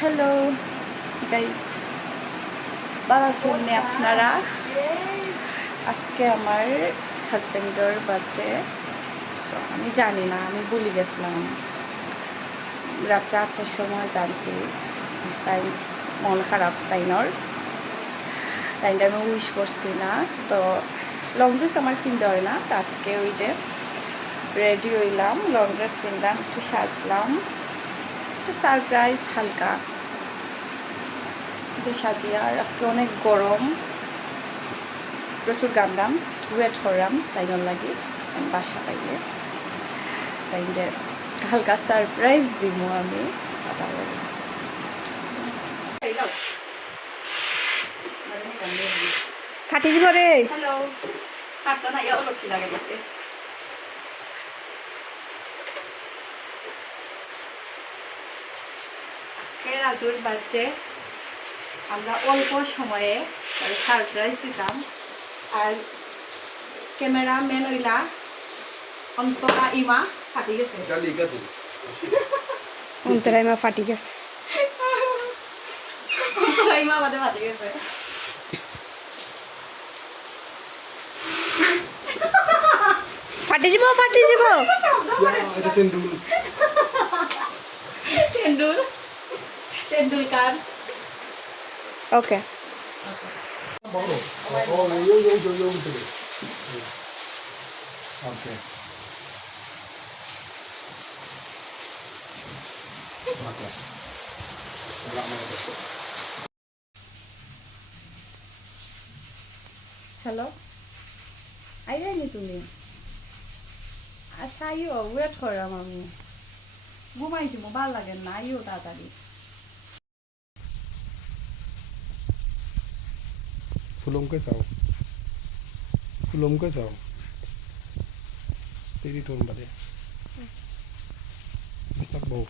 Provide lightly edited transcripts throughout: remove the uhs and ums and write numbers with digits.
Hello guys, ভালো আছেন আপনারা? আজকে আমার হাজব্যান্ডের বার্থডে। সো আমি জানি না, আমি ভুলে গেছিলাম। রাত 4টার সময় জানছি, তাই মন খারাপ। তাইটা আমি উইশ করছি না। তো লং ড্রেস আমার কিনতে হয় না। তো আজকে ওই যে রেডি হইলাম, লং ড্রেস কিনলাম, একটু সাজলাম, একটু সারপ্রাইজ হালকা সাজিয়ে। আর আজকে অনেক গরম, প্রচুর গামলাম, ওয়েট করলাম তাই লাগে বাসা পাইলে, তাই হালকা সারপ্রাইজ দিব আমি। খাটি দিব রে। হ্যালো, কাটতো না, ইয়া লক্ষ্মী লাগে দেখতে। আজকে রাজুর বার্থডে, আমরা অল্প সময়ে সারপ্রাইজ দিতাম। আর ক্যামেরাম্যান হইলা অন্তরা ইমা ফাটি গেছে। অন্তরা ইমা ফাটি গেছে। অন্তরা ইমা বাদে ফাটি গেছে। ফাটি যাব, ফাটি যাব। তেন্ডুলকার। ওকে। হ্যালো, আইনি তুমি? আচ্ছা আইও, ওয়েট করলাম আমি। ঘুমাইছি, ভাল লাগে না, আইও তাড়াতাড়ি। Fulong ka sao tiri ton bade bistak bau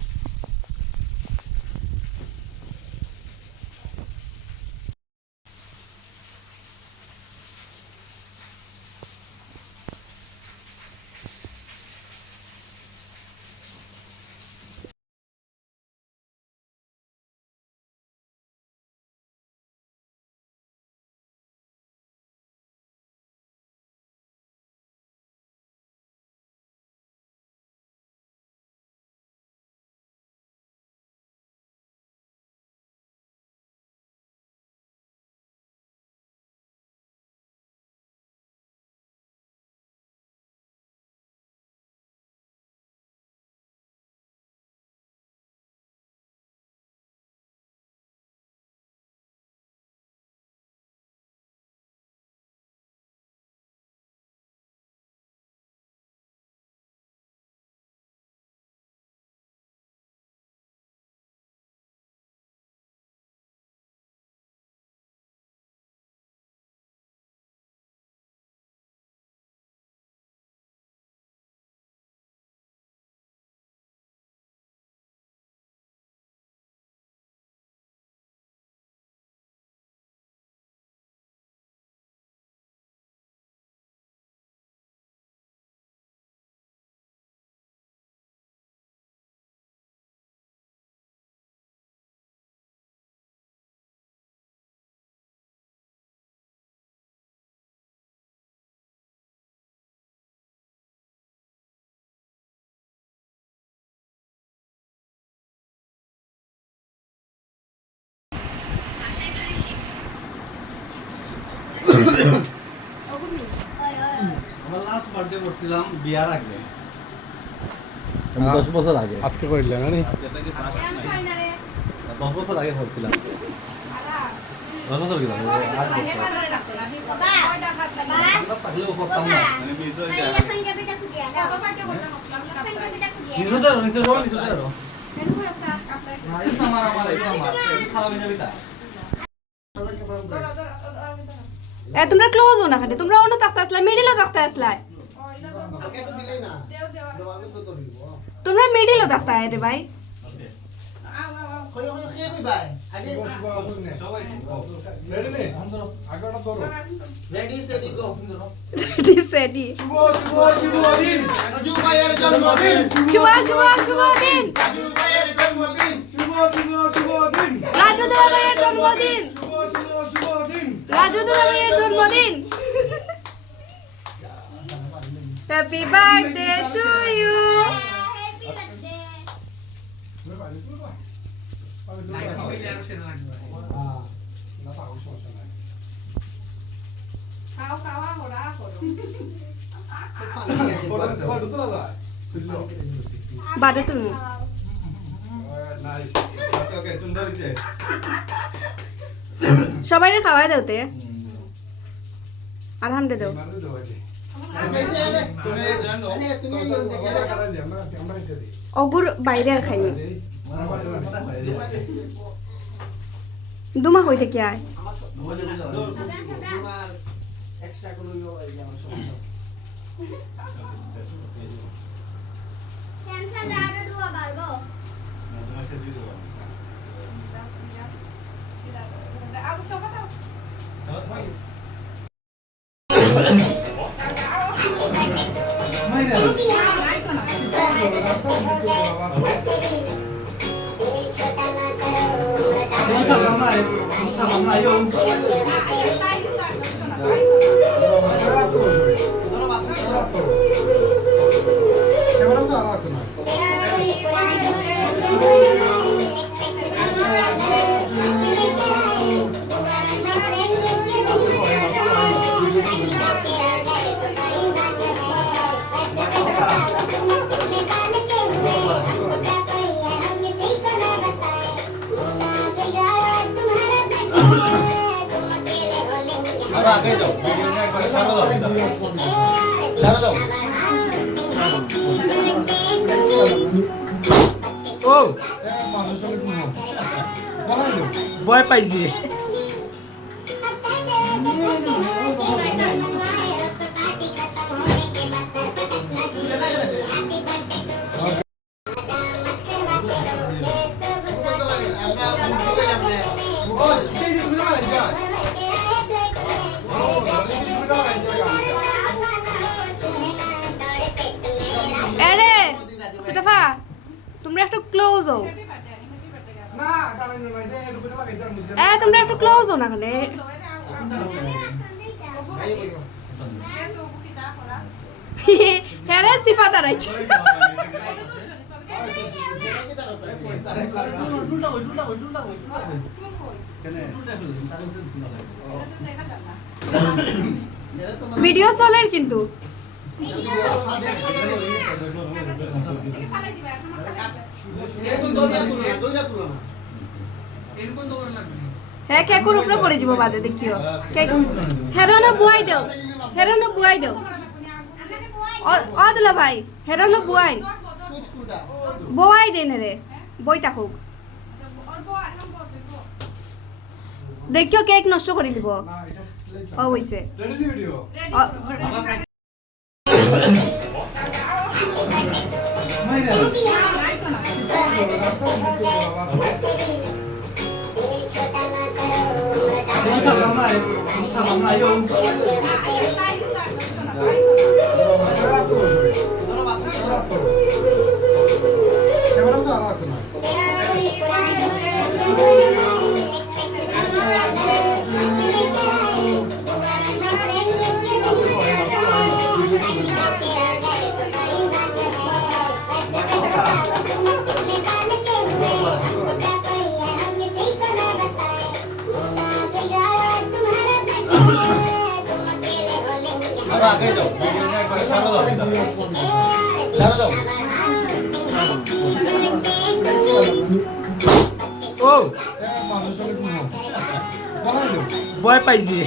আমার লাস্ট বার্থডে করছিলাম বিয়ার আগে, 10 বছর আগে। আজকে করিলে না রে 10 বছর আগে করছিলাম। 10 বছর কি লাগে? 8 বছর। আমরা থাকলেও করতাম না, মানে মিস হয়ে যায়। নিজেটা না, এটা আমার খারাপ হয়ে যাবে তা। এ তোমরা ক্লোজ হো না, খালি তোমরা অন্য তাকতে আসলা, মিডিলও তাকতে আসলা। তোমরা মিডিলও তাকতে আয় রে ভাই। রেডি সেটি গো রেডি সেডি। শুভ দিন রাজু ভাইয়ের জন্মদিন। শুভ দিন। রাজু ভাইয়ের জন্মদিন। শুভ রাজু দাদা ভাইয়ের জন্মদিন, রাজু দাদা ভাইয়ের জন্মদিন। Happy birthday to you. বাদে তুমি সবাই খাওয়াই দেওতে আর হামডে দেও অগুর বাইরে আর খাইনি দুমা হইতে কি আয় এক্সট্রা কোনো এই আমার সমস্যা টেনশন লাগা দুয়া বারবো आगे जाओ वीडियो में चारो जाओ ও ভয় পাইছি আরে সুটাফা তোমরা একটু ক্লোজ হও তোমরা একটু ক্লোজ হও না খানে হ্যাঁ রে সিফা দাঁড়াইছে ভিডিও চলের কিন্তু হ্যাঁ কেকুর উপরে পড়ে যাব বাদে দেখিও কেক হেরানো বুয়াই দেও হেরানো বুয়াই দেও অদলা ভাই হেরানো বুয়াই বুয়াই দেন রে বই থাকুক দেখিও কেক নষ্ট করে দিব ও হইছে आगे जाओ वीडियो में चारो जाओ ও ভয় পাইছি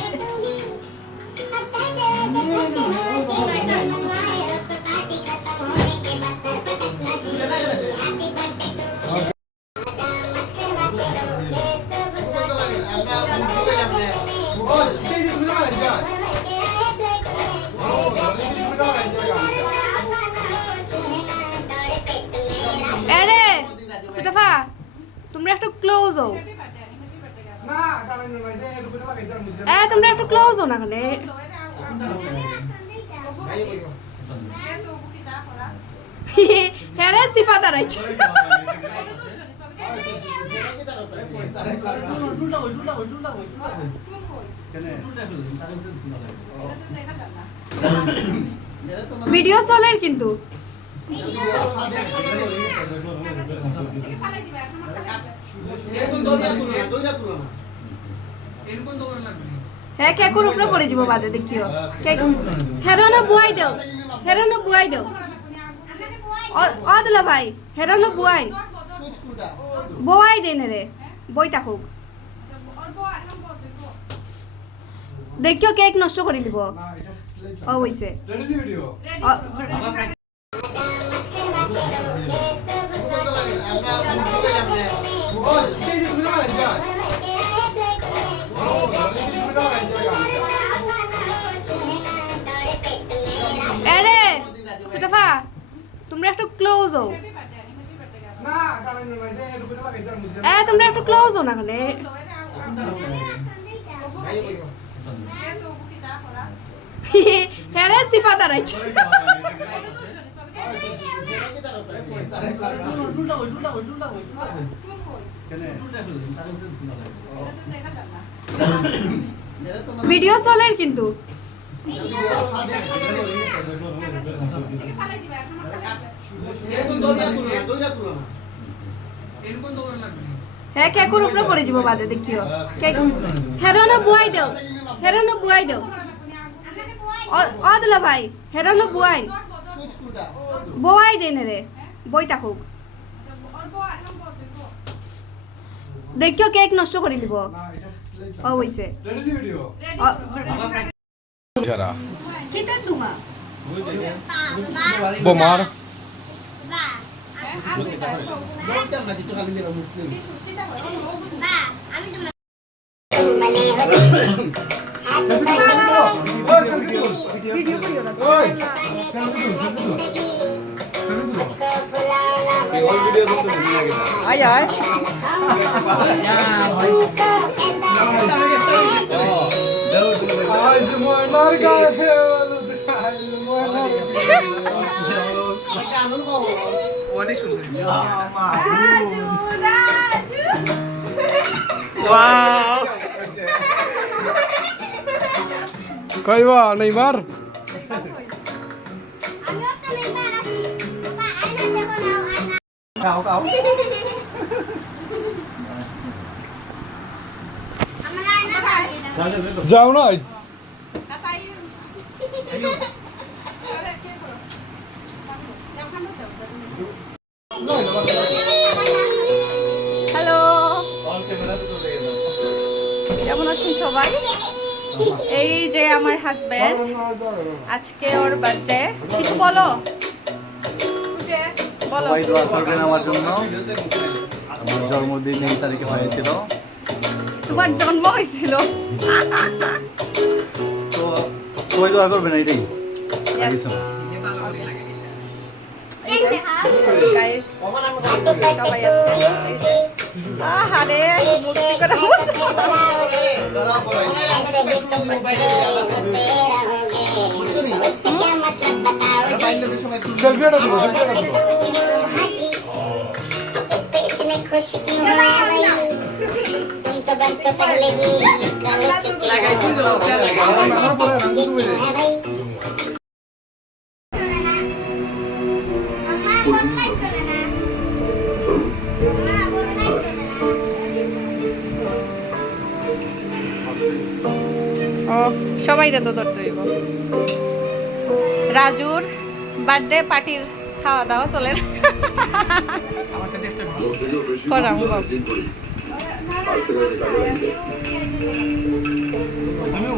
আরে সুটাফা তোমরা একটু ক্লোজ হও তোমরা একটু ক্লোজ হও না খানে হ্যাঁ রে সিফা দাঁড়াইছে ভিডিও চলে কিন্তু হ্যাঁ কেকুর উপরে পড়ে যাব বাদে দেখিও কেক হেরানো বুয়াই দেও অদলা ভাই হেরানো বুয়াই বয়াই দেন রে বই থাকুক দেখিও কেক নষ্ট করে দিব ও হইছে আরে সুটাফা তোমরা একটু ক্লোজ হও তোমরা একটু ক্লোজ হও না ওখানে হ্যাঁ রে সিফা দাঁড়াইছে ভিডিও চলে কিন্তু হ্যাঁ কেকুর উপরে পড়ে যাব বাদে দেখিও কেক হেরানো বুয়াই দেও অদলা ভাই হেরানো বয়াই দেন রে বই থাকুক দেখিও কেক নষ্ট করে দিব ও হইছে কি তার তুমা বোমার আয় আয় অনেক সুন্দর কইবা নেইমার যাও না হ্যালো কেমন আছেন সবাই এই যে আমার হাজবেন্ড আজকে ওর বার্থডে কিছু বলো সবাই দোয়া করবেন আমার জন্য আমার জন্মদিন এই তারিখে হয়েছিল তোমার জন্ম হয়েছিল তো সবাই দোয়া করবেন এটাই Yes. Guys, সবাই আছে আহারে মূর্তি করা সবাই রে তো ধরতে হইব রাজুর বার্থডে পার্টির খাওয়া দাওয়া চলে না আমাকে দেখতে করাম Al